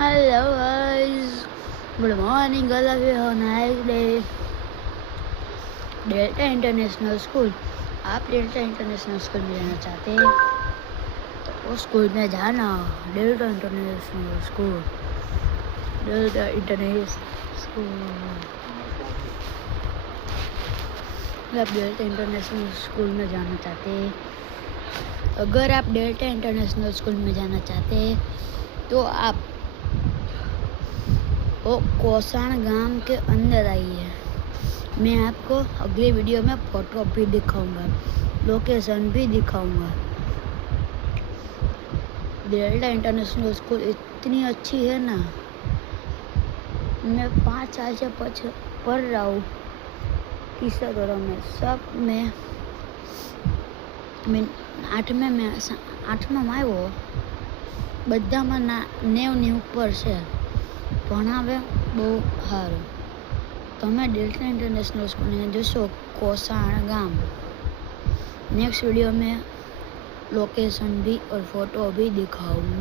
Hello guys, good morning. All of you, nice day. Delta international school, आप delta international school में जाना चाहते हैं तो उस स्कूल में जाना। Delta international school, delta international school. आप डेल्टा इंटरनेशनल स्कूल में जाना चाहते हैं, अगर आप डेल्टा इंटरनेशनल स्कूल में जाना चाहते हैं तो आप वो कोसाण गांव के अंदर आई है। मैं आपको अगली वीडियो में फोटो भी दिखाऊंगा, लोकेशन भी दिखाऊंगा। डेल्टा इंटरनेशनल स्कूल इतनी अच्छी है ना, मैं 5 साल से पढ़ रहा हूँ तीसरा दौरान में। सब में 8માં આવ્યો, બધામાં 90 ઉપર છે। ભણાવે બહુ સારું। તમે डेल्टा इंटरनेशनल स्कूल में જોશો कोसाण गांव। नेक्स्ट वीडियो में लोकेशन भी और फोटो भी दिखाऊंगा।